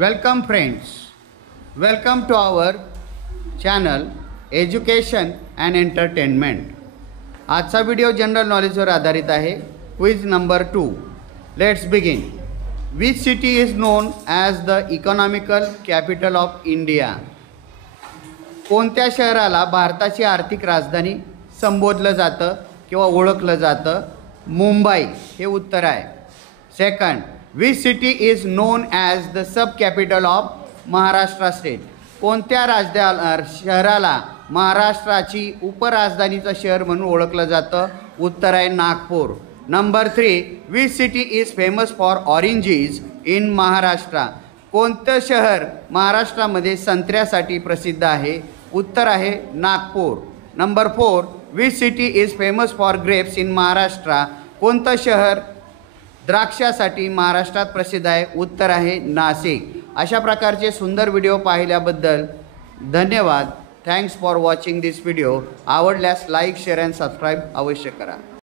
Welcome friends, welcome to our channel education and entertainment. आजचा video general नॉलेजवर आधारित आहे. Quiz number 2. Let's begin. Which city is non as the economical capital of India? कोणत्या शहराला भारताची आर्थिक राजधानी संबोधलं जातं किंवा ओळखलं जातं? मुंबई हे उत्तर आहे. Second, which city is non as the sub capital of Maharashtra state? कोणत्या शहराला महाराष्ट्राची उपराजधानीचं शहर म्हणून ओळखलं जातं? उत्तर आहे Nagpur. Number 3, which city is famous for oranges in Maharashtra? कोणतं शहर महाराष्ट्रामध्ये संत्र्यासाठी प्रसिद्ध आहे? उत्तर आहे Nagpur. Number 4, which city is famous for grapes in Maharashtra? कोणतं शहर द्राक्षासाठी महाराष्ट्रात प्रसिद्ध आहे? उत्तर आहे नाशिक. अशा प्रकारचे सुंदर व्हिडिओ पाहिल्याबद्दल धन्यवाद. Thanks for watching this video. आवडल्यास लाईक, शेअर अँड सबस्क्राईब अवश्य करा.